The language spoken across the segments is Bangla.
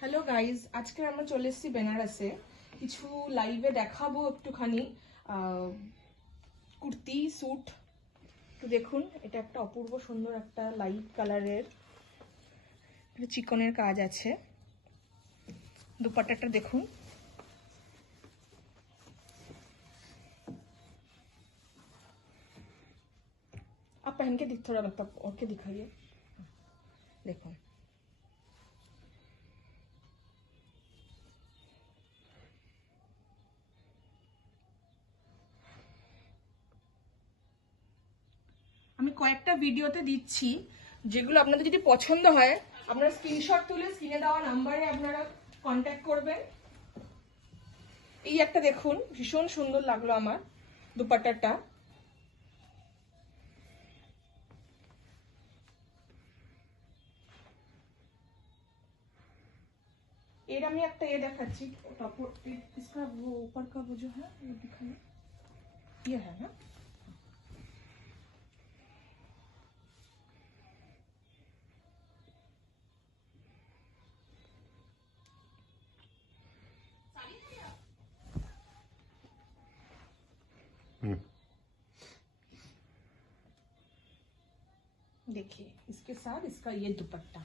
হ্যালো গাইজ, আজকে আমরা চলে এসেছি বেনারসে। কিছু লাইভে দেখাবো একটুখানি কুর্তি স্যুট। তো দেখুন, এটা একটা অপূর্ব সুন্দর একটা লাইট কালারের চিকনের কাজ আছে। দুপাট্টাটা দেখুন, आप पहन के थोड़ा मतलब और के दिखाइए। देखो আমি কয়েকটা ভিডিওতে দিচ্ছি, যেগুলো আপনাদের যদি পছন্দ হয় আপনারা স্ক্রিনশট তুলে স্ক্রিনে দেওয়া নাম্বারে আপনারা কন্ট্যাক্ট করবেন। এই একটা দেখুন, ভীষণ সুন্দর লাগলো আমার দুপাট্টাটা। এর আমি একটা দেখাচ্ছি, इसका वो ऊपर का वो जो है वो दिखाइए, ये है ना। देखिए इसके साथ इसका ये दुपट्टा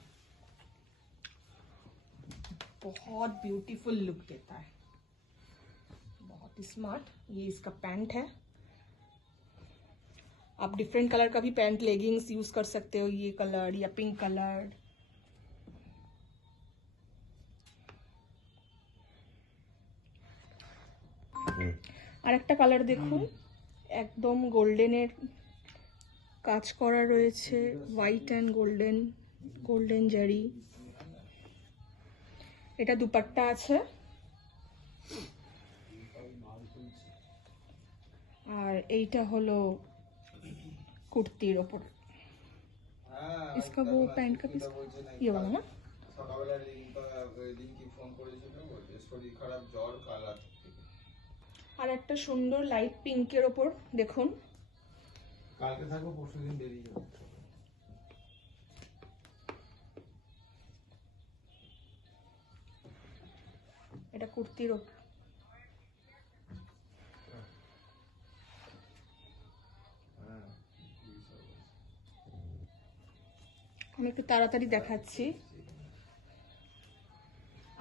बहुत ब्यूटीफुल लुक देता है, बहुत स्मार्ट। ये इसका पैंट है, आप डिफरेंट कलर का भी पैंट लेगिंग्स यूज कर सकते हो, ये कलर या पिंक कलर। আর একটা কালার দেখুন, একদম গোল্ডেনের কাজ করা রয়েছে, হোয়াইট অ্যান্ড গোল্ডেন জারি। এটা দুপাট্টা আছে, আর এইটা হলো কুর্তির ওপর। इसका वो पैंट का पीस ये वाला ना। আর একটা সুন্দর লাইট পিঙ্কের ওপর দেখুন, কালকে থাকবো পরশুদিন বেরিয়ে যাবো। এটা কুর্তির ওপর। আমি একটু তাড়াতাড়ি দেখাচ্ছি।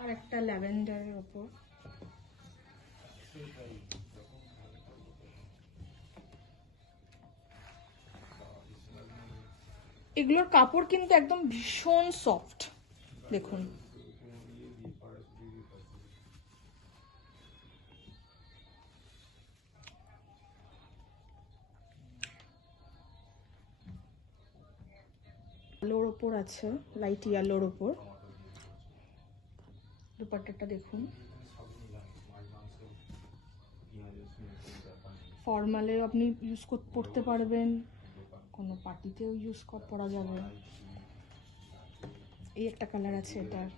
আর একটা ল্যাভেন্ডারের ওপর, এগুলোর কাপড় কিন্তু একদম ভীষণ সফট। দেখুন আলোর ওপর আছে, লাইট ইয়ালোর ওপর। দুপাট্টাটা দেখুন, ফর্মালে আপনি ইউজ পরতে পারবেন, কোনো পার্টিতেও পরা যাবে। এই একটা কালার আছে এটার।